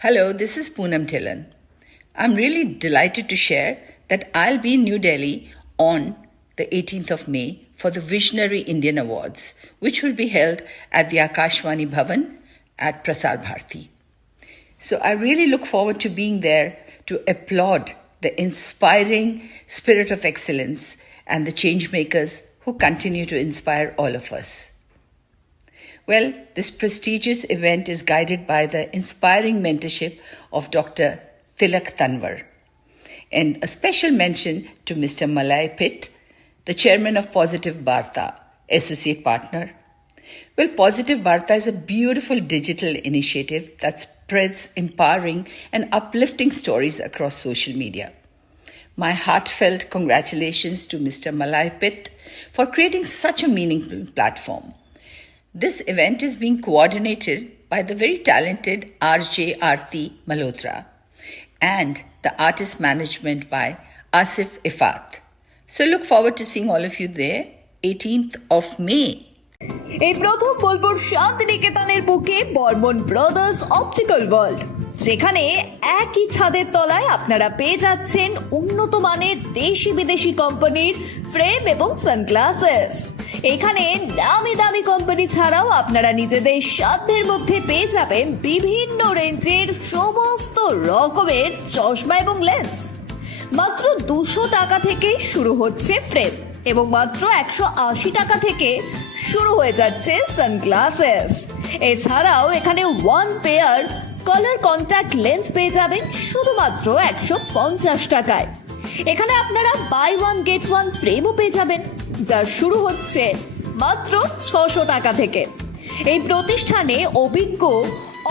Hello, this is Poonam Tillan. I'm really delighted to share that I'll be in New Delhi on the 18th of May for the Visionary Indian Awards, which will be held at the Akashwani Bhavan at Prasar Bharati. So I really look forward to being there to applaud the inspiring spirit of excellence and the change makers who continue to inspire all of us. Well, this prestigious event is guided by the inspiring mentorship of Dr. Tilak Tanwar. And a special mention to Mr. Malay Pitt, the chairman of Positive Barta, associate partner. Well, Positive Barta is a beautiful digital initiative that spreads empowering and uplifting stories across social media. My heartfelt congratulations to Mr. Malay Pitt for creating such a meaningful platform. This event is being coordinated by the very talented RJ Arti Malhotra and the artist management by Asif Ifat. So look forward to seeing all of you there 18th of May. এই প্রথম বোলপুর শান্তিনিকেতনের বুকে Barman brothers optical world যেখানে একই ছাদের তলায় আপনারা পেয়ে যাচ্ছেন উন্নত মানের দেশি বিদেশি কোম্পানির ফ্রেম এবং সানগ্লাসেস এখানে দামি দামি কোম্পানি ছাড়াও আপনারা নিজেদের সাধ্যের মধ্যে পেয়ে যাবেন বিভিন্ন রেঞ্জের সমস্ত রকমের চশমা এবং লেন্স মাত্র দুশো টাকা থেকে শুরু হচ্ছে ফ্রেম এবং মাত্র একশো আশি টাকা থেকে শুরু হয়ে যাচ্ছে সানগ্লাসেস এছাড়াও এখানে one pair colour contact lens পেয়ে যাবেন শুধুমাত্র একশো পঞ্চাশ টাকায়। এখানে আপনারা বাই ওয়ান গেট ওয়ান ফ্রেমও পেয়ে যাবেন, যা শুরু হচ্ছে মাত্র ছশো টাকা থেকে। এই প্রতিষ্ঠানে অভিজ্ঞ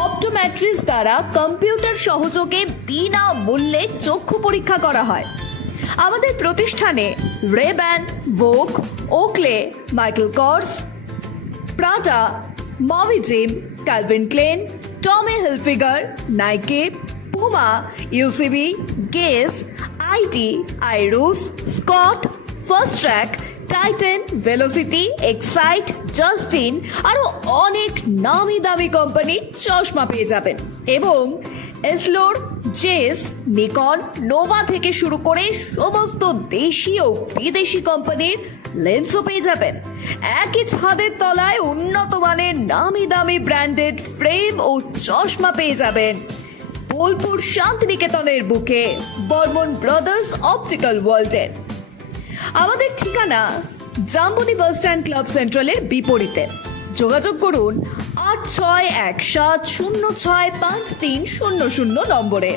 অপটোম্যাট্রিস দ্বারা কম্পিউটার সহযোগে বিনা মূল্যে চক্ষু পরীক্ষা করা হয়। আমাদের প্রতিষ্ঠানে RayBan Vogue Oakley Michael Kors Prada mummy gym Calvin Klein Tommy Hilfiger Nike Puma UCB Guess IT, আইরুস, Scott, Fastrack, Titan, Velocity, Excite, Justin আরও অনেক নামি দামি কোম্পানির চশমা পেয়ে যাবেন। এবং এসলোর, জেস, নিকন, নোভা থেকে শুরু করে সমস্ত দেশি ও বিদেশি কোম্পানির লেন্সও পেয়ে যাবেন। একই ছাদের তলায় উন্নত মানের নামি দামি ব্র্যান্ডেড ফ্রেম ও চশমা পেয়ে যাবেন। বোলপুর শান্তিনিকেতনের বুকে বর্মন ব্রাদার্স অপটিক্যাল ওয়ার্ল্ডের আমাদের ঠিকানা জাম্বনি বাস স্ট্যান্ড ক্লাব সেন্ট্রালের বিপরীতে। যোগাযোগ করুন আট ছয় এক সাত শূন্য ছয় পাঁচ তিন শূন্য শূন্য নম্বরে।